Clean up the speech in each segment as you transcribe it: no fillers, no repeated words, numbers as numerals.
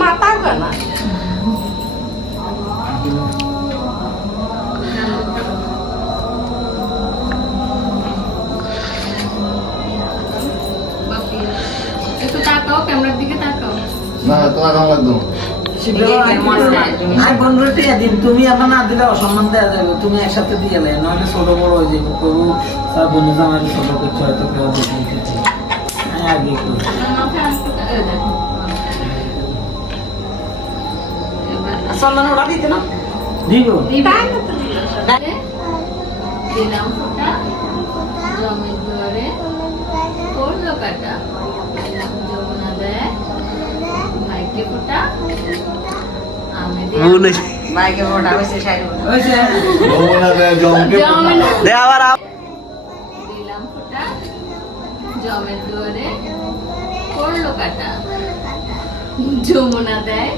মাথা কানা একটু তাকাও, ক্যামেরার দিকে তাকাও। না তোমার কেমন লাগতো? তুমি আমার না দিলে অসম্মান দেওয়া যাবে, তুমি একসাথে দিয়ে নেয়, নইলে ছোট বড় হয়ে যাবে। করু তার বন্ধু আমার ছোট করছে, হয়তো কেউ আগে করি চন্দন ওরা দিতে না দিব। দিলাম ফোঁটা, জমের দুয়ারে করলো কাটা, যমুনা দেয় ভাইকে ফোঁটা, আমি বাইকে ওটা হয়েছে সাইড হয়েছে যমুনা দেয় জমকে জমে আবার দিলাম ফোঁটা, জমের দুয়ারে করলো কাটা, যমুনা দেয়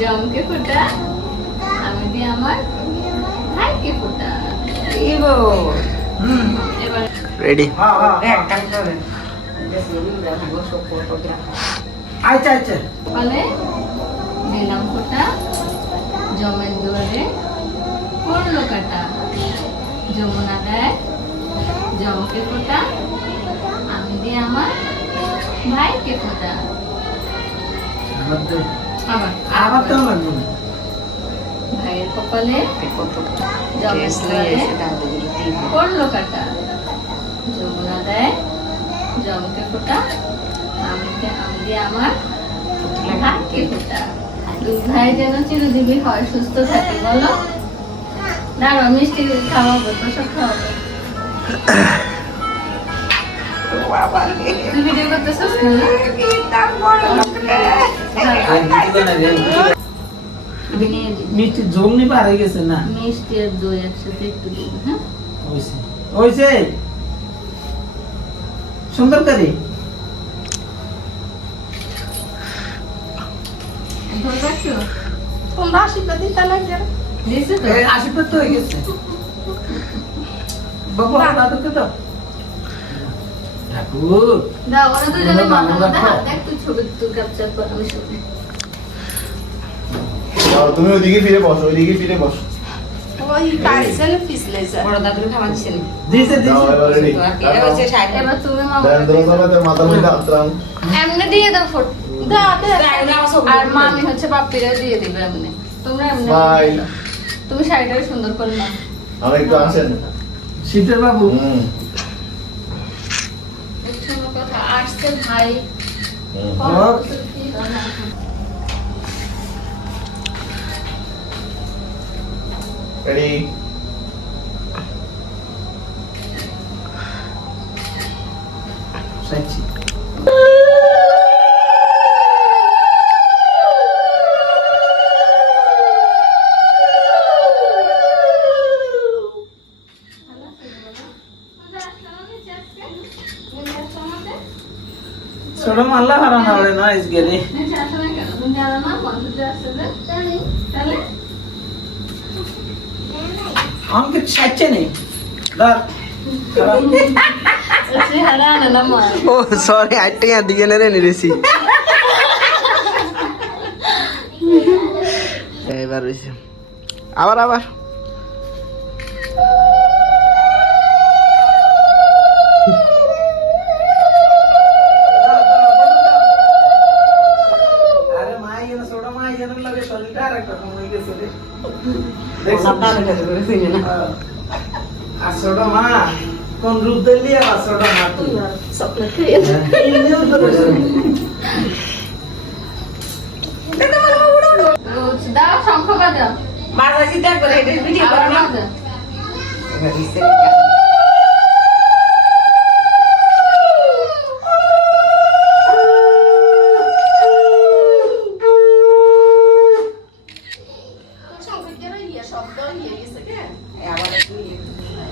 জমকে ফোঁটা, আমি দিই আমার ভাইকে ফোঁটা। ইবো এবার রেডি। হ্যাঁ হ্যাঁ এক কাজ করে আচ্ছা আচ্ছা বলে দিলাম ফোঁটা, জমের দুয়ারে করলো কাটা, যমুনা দেয় জমকে ফোঁটা, আমি দিই আমার ভাইকে ফোঁটা। আবার আবার তো লাগবে না। ভাইয়ের কপালে জমের দুয়ারে করলো কাটা, যমুনা দেয় জমকে ফোঁটা, আমি দিই আমার ভাইকে ফোঁটা। দুই ভাই যেন চিরজীবী হয়, সুস্থ থাকে। বলো দাঁড়ো, মিষ্টি খাওয়াবো, প্রসাদ খাওয়াবো। তুই ভিডিও করতেছিস আমি নিয়ে দিই। মিষ্টি জমনি পার হয়ে গেছে না? মিষ্টি আর দই একসাথে একটু দিবি। হ্যাঁ হয়েছে হয়েছে সুন্দর করে ভুল রাখছো? তোমরা আশীর্বাদ দিতে লাগে দিয়েছে তো? আশীর্বাদ তো হয়ে গেছে। বাবু দাদুকে তো ঠাকুর দাও, ওরা দুজনে ভালো মাথা রাখো। হাত দেখ, তুই ছবি তুই ক্যাপচার কর, আমি ছবি। তুমি ওইদিকে ফিরে বসো, ওইদিকে ফিরে বসো। ওই পাইছেন পিছলেছে বড় দাদুর খাওয়া দিছেন দিছে যাও দিছে এবার রেডি। এটা হচ্ছে সাইড এবার তুমি মামা দেন তোমার সাথে মাথা মধ্যে হাত রাখ। এমনি দিয়ে দাও ফটো। দা দে আর মামি হচ্ছে পাপ্পিরা দিয়ে দিবে এমনি। তোমরা এমনি Bye. দিয়ে দাও। তুমি শাড়িটা সুন্দর করে নাও। আর একটু আসেন। শীতের বাবু বুঝছো না কথা? আসছে ভাই। হোক। রেডি। সাইছি ছোট মাল্লা হারানো হবে না আজকে রে। তুমি জানো না মানুষটা আসছে যে? তাহলে আমাকে সাইছে নেই ধর চেহারা আনে না মা। ও সরি, আইটে দিকে নেরে নিরেছি। এবার হইছে। আবার আবার আরে মাই যেন ছোট মাই যেন লাগে শরীরটা আর একটা কমে গেছে রে। আর ছোট মা কোন রূপ দিলি আর ছোট মা কি স্বপ্ন খেয়ে দাও, শঙ্খ বাজাও। মাঝে চিন্তা করে এটা ভিডিও আবার করো না বাজাও।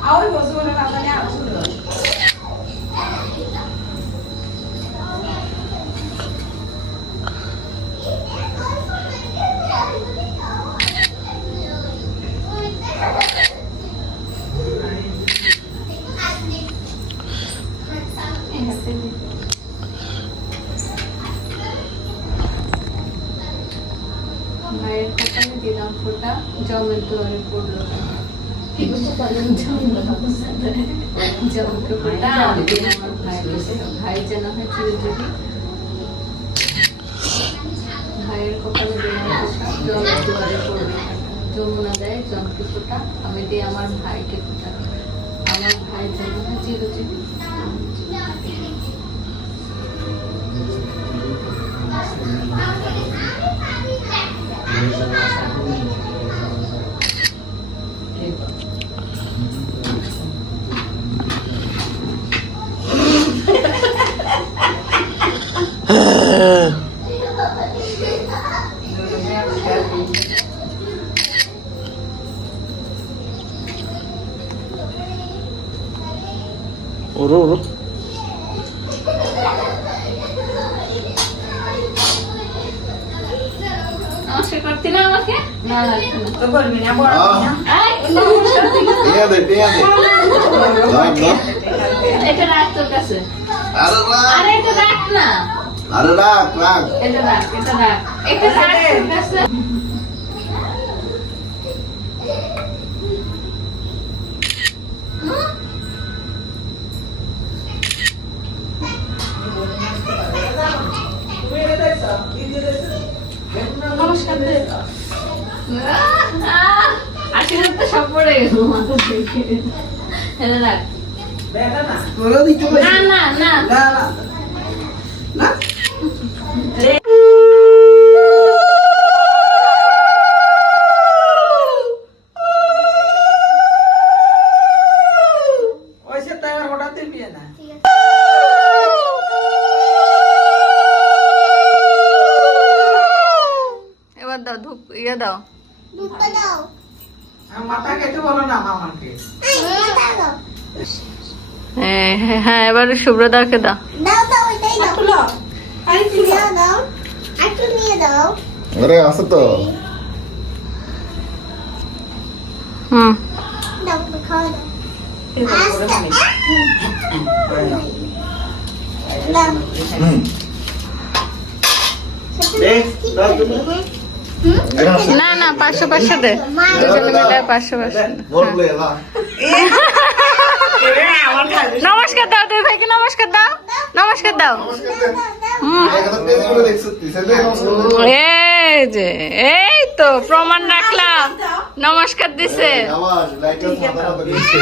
আওই বসে বলে না জানি আর শুনলো ফোঁটা জমের দুয়ারে পড়লো না। কি বুঝতে পারলেন? জমকে ফোঁটা আমি দিন আমার ভাইকে দিলাম। ভাই যেন হয় চিরজীবী। ভাইয়ের কপালে দিলাম ফোঁটা, জমের দুয়ারে পড়লো না। যমুনা দেয় জমকে ফোঁটা, আমি দিই আমার ভাইকে ফোঁটা। আমার ভাই যেন হয় চিরজীবী। ওরো ওরো নমস্কার করতে না আমাকে? না লাগবে না। তো করবি না, বড় করবি না। এই, নমস্কার দিবি। টিয়া দে টিয়া দে রাখ না এটা রাখ তোর কাছে। আরে রাখ আরে এটা রাখ না। আরে রাখ রাখ এটা রাখ, এটা রাখ। এটা রাখ তোর কাছে। নমস্কার দে। আশীর্বাদ তো সব পড়ে গেল মাথা থেকে। এটা রাখ। বেটা না, তোরও দিতে হবে। না না না। না, না। না? ওইসে তাই আর হঠাৎ দিবি না। এবার দাও ধূপ ইয়ে দাও। আর মাথা খেতে বলো না মামাকে। হ্যাঁ হ্যাঁ হ্যাঁ, এবার শুভ্রদাকে দাও। আরে আছে তো হুম হুম দেখ দাও তুমি না না 500 দে, দুজনে মিলে 500 বললে না নমস্কার দাও, দুই ভাইকে নমস্কার দাও, নমস্কার দাও। এখানে পেজ করে দেখছ তুই সেটা নমস্কার এই যে এই তো প্রমাণ রাখলাম, নমস্কার দিছে। আবার লাইটার মাথাটা তো দিচ্ছে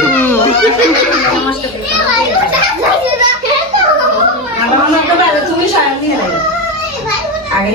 ভালো ভালো করে তুমি স্বয়ং নিয়ে নেবে। আগে